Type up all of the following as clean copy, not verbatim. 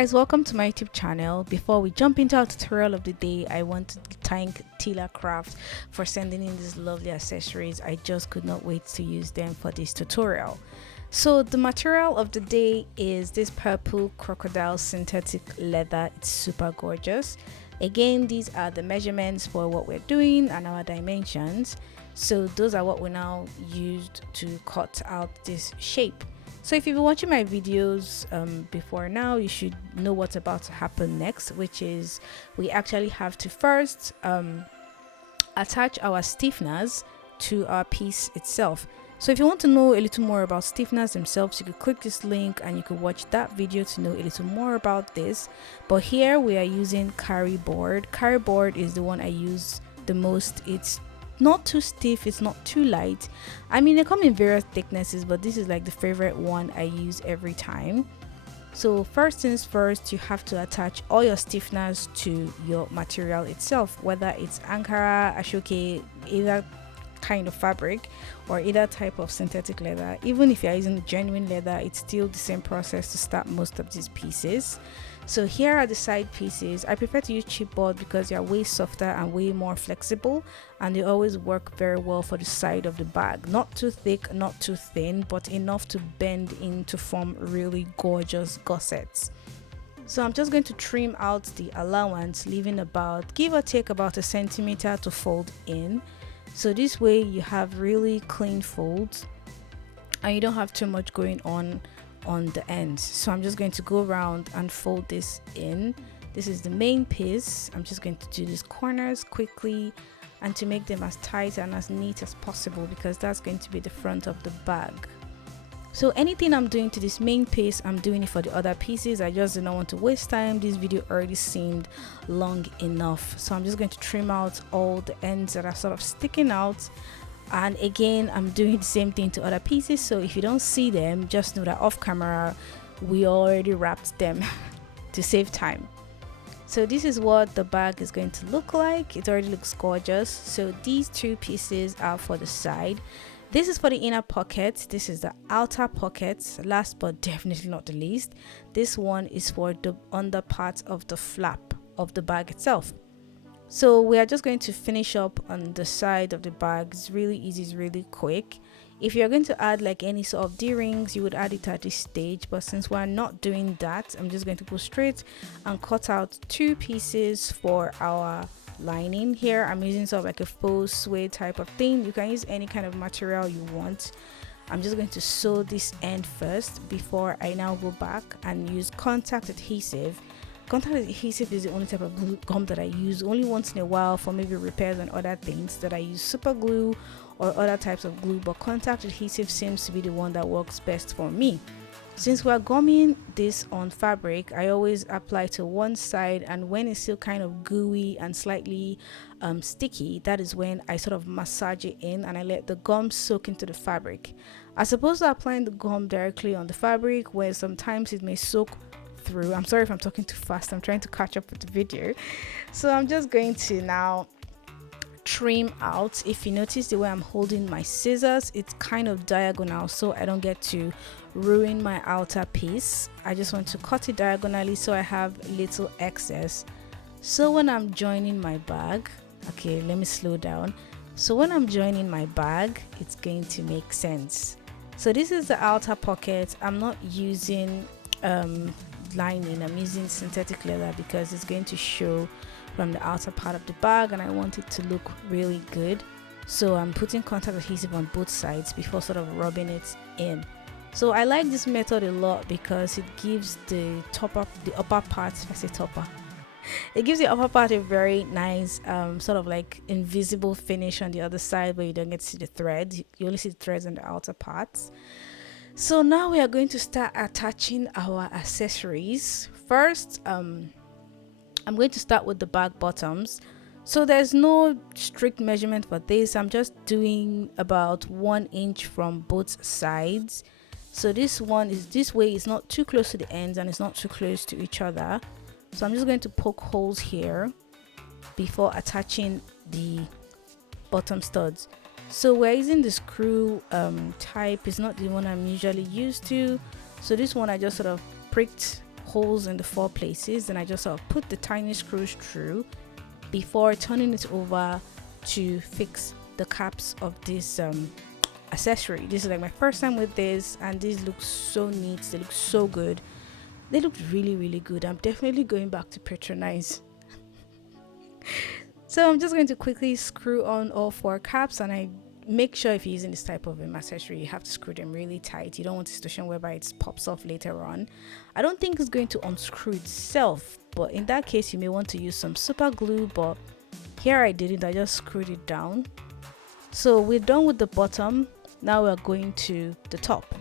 guys, welcome to my YouTube channel. Before we jump into our tutorial of the day, I want to thank Taila Craft for sending in these lovely accessories. I just could not wait to use them for this tutorial. So the material of the day is this purple crocodile synthetic leather. It's super gorgeous. Again, these are the measurements for what we're doing and our dimensions. So those are what we now used to cut out this shape. So if you've been watching my videos before now, you should know what's about to happen next, which is we actually have to first attach our stiffeners to our piece itself. So if you want to know a little more about stiffeners themselves, you could click this link and you could watch that video to know a little more about this. But here we are using carry board. Carry board is the one I use the most. It's not too stiff, it's not too light. I mean, they come in various thicknesses, but this is like the favorite one I use every time. So first things first, you have to attach all your stiffeners to your material itself, whether it's Ankara, Ashoke, either kind of fabric or either type of synthetic leather. Even if you're using genuine leather, it's still the same process to start most of these pieces. So here are the side pieces. I prefer to use chipboard because they are way softer and way more flexible, and they always work very well for the side of the bag. Not too thick, not too thin, but enough to bend in to form really gorgeous gussets. So I'm just going to trim out the allowance, leaving about, give or take, about 1 centimeter to fold in. So this way you have really clean folds and you don't have too much going on the ends. So I'm just going to go around and fold this in. This is the main piece. I'm just going to do these corners quickly and to make them as tight and as neat as possible, because that's going to be the front of the bag. So anything I'm doing to this main piece, I'm doing it for the other pieces. I just did not want to waste time. This video already seemed long enough, so I'm just going to trim out all the ends that are sort of sticking out. And again, I'm doing the same thing to other pieces, so if you don't see them, just know that off camera we already wrapped them to save time. So this is what the bag is going to look like. It already looks gorgeous. So these two pieces are for the side. This is for the inner pocket. This is the outer pocket. Last but definitely not the least, this one is for the under part of the flap of the bag itself. So we are just going to finish up on the side of the bag. It's really easy, it's really quick. If you're going to add like any sort of D-rings, you would add it at this stage, but since we're not doing that, I'm just going to go straight and cut out 2 pieces for our lining. Here I'm using sort of like a faux suede type of thing. You can use any kind of material you want. I'm just going to sew this end first before I now go back and use contact adhesive. Contact adhesive is the only type of glue gum that I use. Only once in a while for maybe repairs and other things that I use super glue or other types of glue, but contact adhesive seems to be the one that works best for me. Since we're gumming this on fabric, I always apply to one side, and when it's still kind of gooey and slightly sticky, that is when I sort of massage it in and I let the gum soak into the fabric. As opposed to applying the gum directly on the fabric, where sometimes it may soak through. I'm sorry if I'm talking too fast, I'm trying to catch up with the video. So I'm just going to now trim out. If you notice the way I'm holding my scissors, it's kind of diagonal, so I don't get to ruin my outer piece. I just want to cut it diagonally so I have little excess. So when I'm joining my bag, okay, let me slow down. So when I'm joining my bag, it's going to make sense. So this is the outer pocket. I'm not using lining, I'm using synthetic leather because it's going to show from the outer part of the bag and I want it to look really good. So I'm putting contact adhesive on both sides before sort of rubbing it in. So I like this method a lot because it gives the upper part, if I say topper, it gives the upper part a very nice sort of like invisible finish on the other side where you don't get to see the threads. You only see the threads on the outer parts. So now we are going to start attaching our accessories. First, I'm going to start with the bag bottoms. So there's no strict measurement for this. I'm just doing about 1 inch from both sides. So this way is not too close to the ends and it's not too close to each other. So I'm just going to poke holes here before attaching the bottom studs. So we're using the screw type. It's not the one I'm usually used to. So this one I just sort of pricked holes in the 4 places, and I just sort of put the tiny screws through before turning it over to fix the caps of this accessory. This is like my first time with this, and these look so neat. They look so good. They look really, really good. I'm definitely going back to patronize. So I'm just going to quickly screw on all 4 caps, and I make sure if you're using this type of accessory, you have to screw them really tight. You don't want a situation whereby it pops off later on. I don't think it's going to unscrew itself, but in that case you may want to use some super glue, but here I didn't. I just screwed it down. So we're done with the bottom. Now we're going to the top,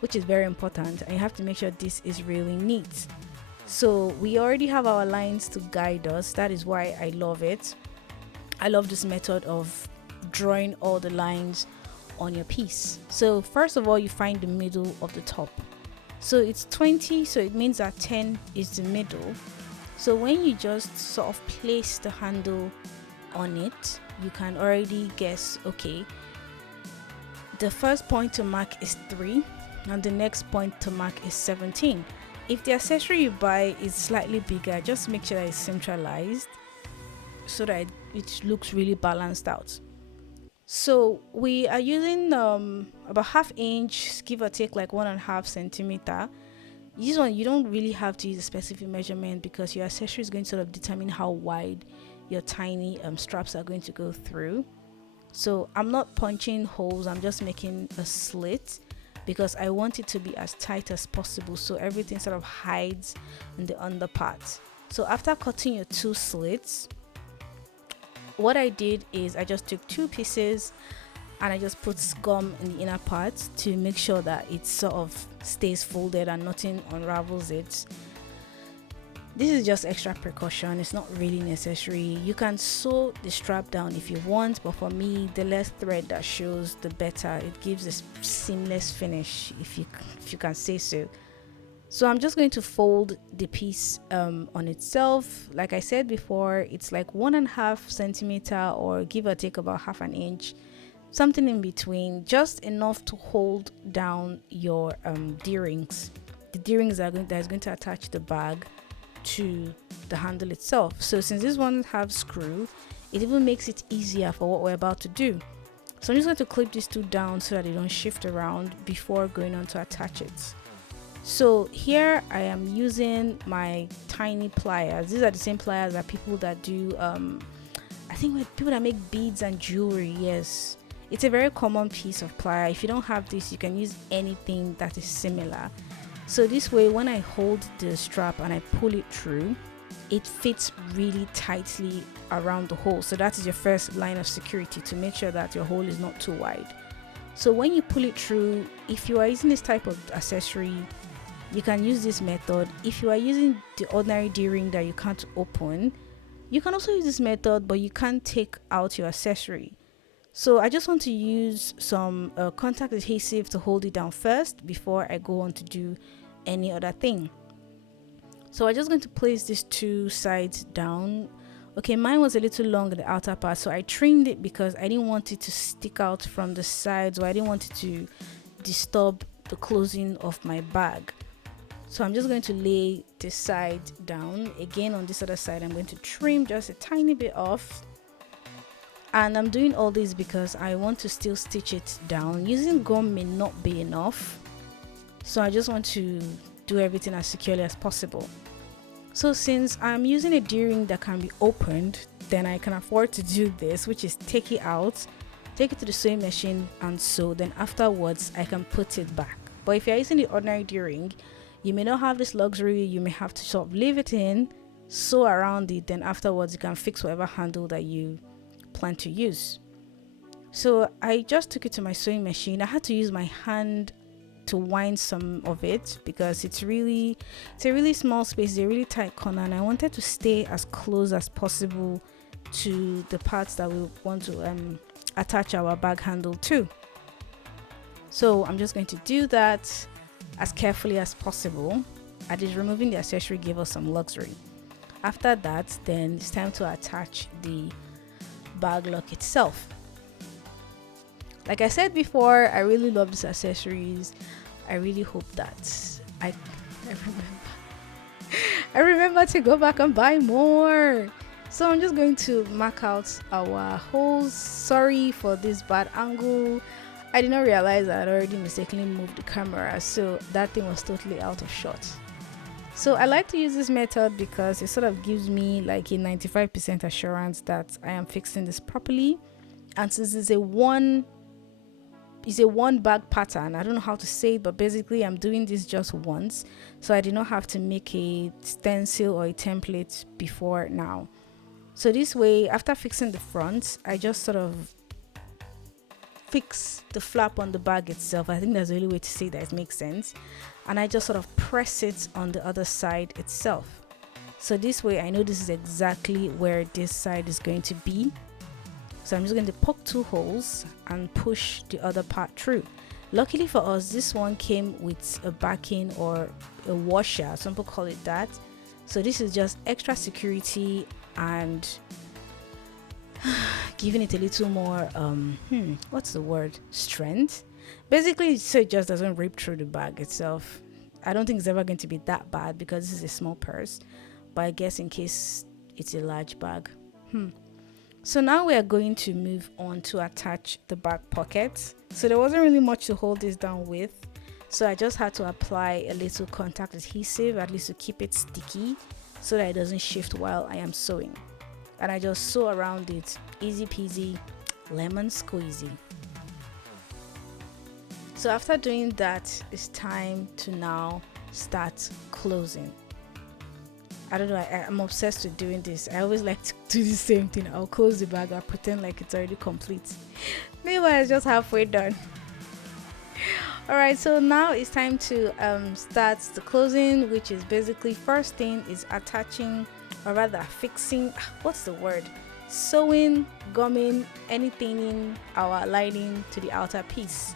which is very important, and you have to make sure this is really neat. So we already have our lines to guide us. That is why I love it. I love this method of drawing all the lines on your piece. So first of all, you find the middle of the top. So it's 20, so it means that 10 is the middle. So when you just sort of place the handle on it, you can already guess, okay, the first point to mark is 3 and the next point to mark is 17. If the accessory you buy is slightly bigger, just make sure that it's centralized so that it looks really balanced out. So we are using about 1/2 inch, give or take like 1.5 centimeter. This one you don't really have to use a specific measurement because your accessory is going to sort of determine how wide your tiny straps are going to go through. So I'm not punching holes, I'm just making a slit because I want it to be as tight as possible so everything sort of hides in the under part. So after cutting your 2 slits, what I did is I just took 2 pieces and I just put gum in the inner part to make sure that it sort of stays folded and nothing unravels it. This is just extra precaution, it's not really necessary. You can sew the strap down if you want, but for me the less thread that shows the better. It gives a seamless finish, if you can say so. So I'm just going to fold the piece on itself. Like I said before, it's like 1.5 centimeter or give or take about 1/2 inch, something in between, just enough to hold down your D-rings. The D-rings that is going to attach the bag to the handle itself. So since this one has screw, it even makes it easier for what we're about to do. So I'm just going to clip these 2 down so that they don't shift around before going on to attach it. So here I am using my tiny pliers. These are the same pliers that people that do I think with people that make beads and jewelry. Yes, it's a very common piece of plier. If you don't have this, you can use anything that is similar. So this way, when I hold the strap and I pull it through, it fits really tightly around the hole. So that is your first line of security, to make sure that your hole is not too wide. So when you pull it through, if you are using this type of accessory, you can use this method. If you are using the ordinary D-ring that you can't open, you can also use this method, but you can't take out your accessory. So I just want to use some contact adhesive to hold it down first before I go on to do any other thing. So I'm just going to place these 2 sides down. Okay, mine was a little long in the outer part, so I trimmed it because I didn't want it to stick out from the sides, or I didn't want it to disturb the closing of my bag. So I'm just going to lay this side down. Again, on this other side, I'm going to trim just a tiny bit off. And I'm doing all this because I want to still stitch it down. Using gum may not be enough, so I just want to do everything as securely as possible. So since I'm using a D-ring that can be opened, then I can afford to do this, which is take it out, take it to the sewing machine and sew. Then afterwards I can put it back. But if you're using the ordinary D-ring, you may not have this luxury. You may have to sort of leave it in, sew around it, then afterwards you can fix whatever handle that you plan to use. So I just took it to my sewing machine. I had to use my hand to wind some of it because it's a really small space, it's a really tight corner, and I wanted to stay as close as possible to the parts that we want to attach our bag handle to. So I'm just going to do that as carefully as possible. At least removing the accessory gave us some luxury. After that, then it's time to attach the bag lock itself. Like I said before, I really love these accessories. I really hope that I remember. I remember to go back and buy more. So I'm just going to mark out our holes. Sorry for this bad angle. I did not realize I had already mistakenly moved the camera, so that thing was totally out of shot. So I like to use this method because it sort of gives me like a 95% assurance that I am fixing this properly. And since it's a one bag pattern, I don't know how to say it, but basically I'm doing this just once, so I did not have to make a stencil or a template before now. So this way, after fixing the front, I just sort of fix the flap on the bag itself. I think that's the only way to say that it makes sense. And I just sort of press it on the other side itself. So this way I know this is exactly where this side is going to be. So I'm just going to poke 2 holes and push the other part through. Luckily for us, this one came with a backing or a washer, some people call it that. So this is just extra security and giving it a little more what's the word, strength, basically, so it just doesn't rip through the bag itself. I don't think it's ever going to be that bad because this is a small purse, but I guess in case it's a large bag. So now we are going to move on to attach the back pockets. So there wasn't really much to hold this down with, so I just had to apply a little contact adhesive, at least to keep it sticky so that it doesn't shift while I am sewing. And I just sew around it, easy peasy, lemon squeezy. So after doing that, it's time to now start closing. I don't know, I'm obsessed with doing this. I always like to do the same thing. I'll close the bag, I'll pretend like it's already complete. Meanwhile, it's just halfway done. Alright, so now it's time to start the closing, which is basically, first thing is attaching, or rather fixing, what's the word? Sewing, gumming, anything in our lining to the outer piece.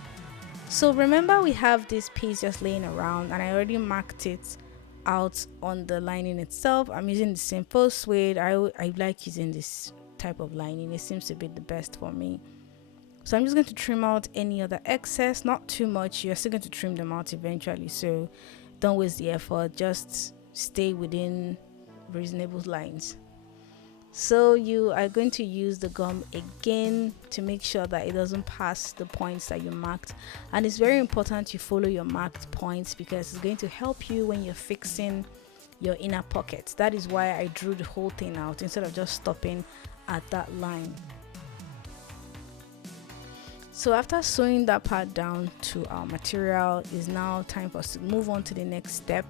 So remember, we have this piece just laying around and I already marked it out on the lining itself. I'm using the same faux suede. I like using this type of lining. It seems to be the best for me. So I'm just going to trim out any other excess, not too much. You're still going to trim them out eventually, so don't waste the effort. Just stay within reasonable lines. So you are going to use the gum again to make sure that it doesn't pass the points that you marked, and it's very important you follow your marked points because it's going to help you when you're fixing your inner pockets. That is why I drew the whole thing out instead of just stopping at that line. So after sewing that part down to our material, it's now time for us to move on to the next step,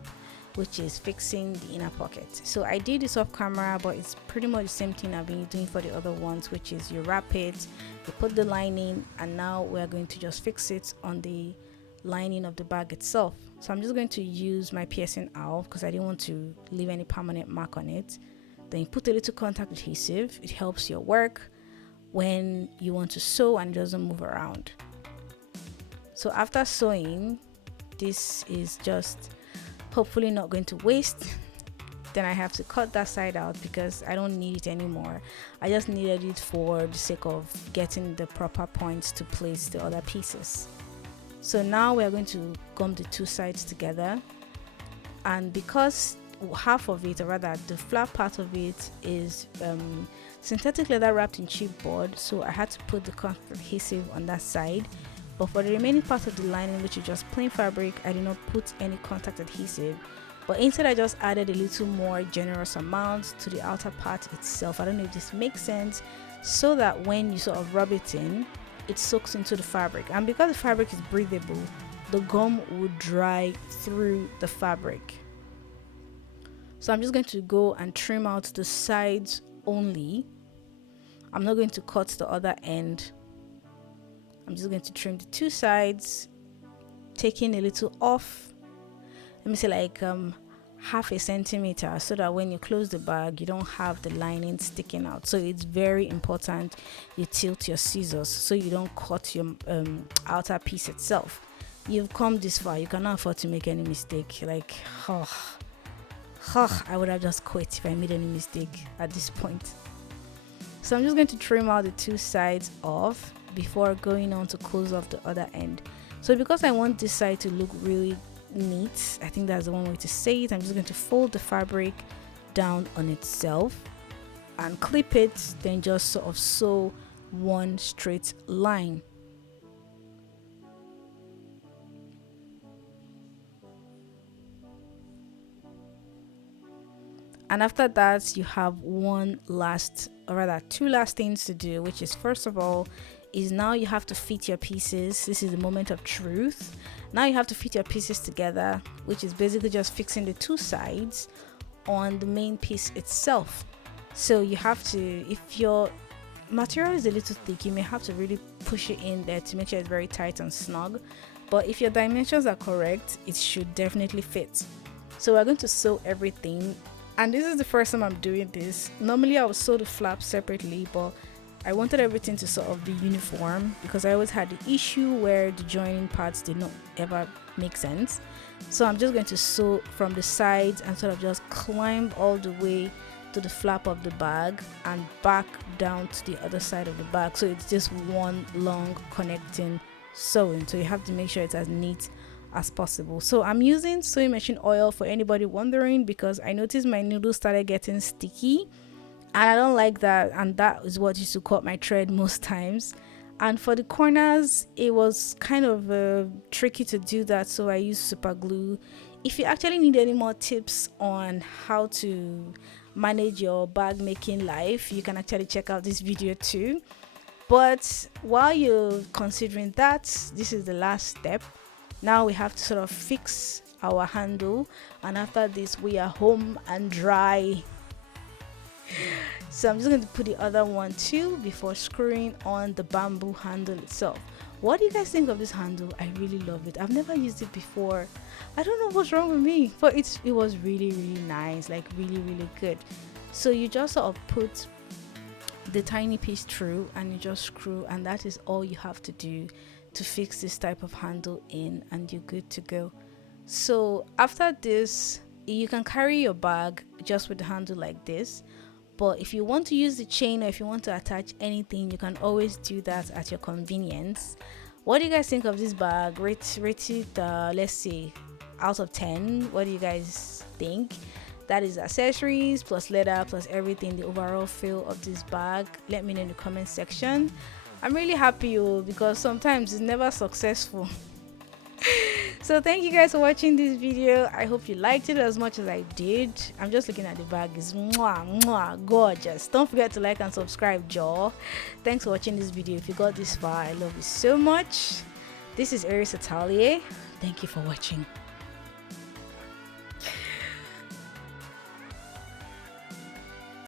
which is fixing the inner pocket. So I did this off camera, but it's pretty much the same thing I've been doing for the other ones, which is you wrap it, you put the lining, and now we're going to just fix it on the lining of the bag itself. So I'm just going to use my piercing owl because I didn't want to leave any permanent mark on it. Then you put a little contact adhesive. It helps your work when you want to sew and it doesn't move around. So after sewing, this is just hopefully not going to waste. Then I have to cut that side out because I don't need it anymore. I just needed it for the sake of getting the proper points to place the other pieces. So now we're going to gum the 2 sides together, and because half of it, or rather the flat part of it, is synthetic leather wrapped in chipboard, so I had to put the contact adhesive on that side. But for the remaining part of the lining, which is just plain fabric, I did not put any contact adhesive, but instead I just added a little more generous amount to the outer part itself. I don't know if this makes sense, so that when you sort of rub it in, it soaks into the fabric, and because the fabric is breathable, the gum will dry through the fabric. So I'm just going to go and trim out the sides only. I'm not going to cut the other end. I'm just going to trim the 2 sides, taking a little off. Let me say like half a centimeter, so that when you close the bag, you don't have the lining sticking out. So it's very important you tilt your scissors so you don't cut your outer piece itself. You've come this far, you cannot afford to make any mistake. Like, I would have just quit if I made any mistake at this point. So I'm just going to trim out the 2 sides off before going on to close off the other end. So because I want this side to look really neat. I think that's the one way to say it. I'm just going to fold the fabric down on itself and clip it, then just sort of sew one straight line. And after that, you have one last, or rather two last things to do, which is, first of all, is now you have to fit your pieces. This is the moment of truth. Now you have to fit your pieces together, which is basically just fixing the two sides on the main piece itself. So you have to, if your material is a little thick, you may have to really push it in there to make sure it's very tight and snug. But if your dimensions are correct, it should definitely fit. So we're going to sew everything. And this is the first time I'm doing this. Normally I would sew the flaps separately, but I wanted everything to sort of be uniform because I always had the issue where the joining parts did not ever make sense. So I'm just going to sew from the sides and sort of just climb all the way to the flap of the bag and back down to the other side of the bag. So it's just one long connecting sewing. So you have to make sure it's as neat as possible. So I'm using sewing machine oil for anybody wondering, because I noticed my needles started getting sticky and I don't like that, and that is what used to cut my thread most times. And for the corners, it was kind of tricky to do that, so I used super glue. If you actually need any more tips on how to manage your bag making life, you can actually check out this video too. But while you're considering that, this is the last step. Now we have to sort of fix our handle, and after this we are home and dry. So I'm just going to put the other one too before screwing on the bamboo handle itself. What do you guys think of this handle? I really love it. I've never used it before. I don't know what's wrong with me, but it was really nice, like really good. So you just sort of put the tiny piece through and you just screw, and that is all you have to do to fix this type of handle in, and you're good to go. So after this, you can carry your bag just with the handle like this, but if you want to use the chain or if you want to attach anything, you can always do that at your convenience. What do you guys think of this bag? Rate it, let's see, out of 10. What do you guys think? That is accessories plus leather plus everything, the overall feel of this bag. Let me know in the comment section. I'm really happy because sometimes it's never successful. So thank you guys for watching this video. I hope you liked it as much as I did. I'm just looking at the bag. It's gorgeous. Don't forget to like and subscribe, y'all. Thanks for watching this video. If you got this far, I love you so much. This is Eris Atelier. Thank you for watching.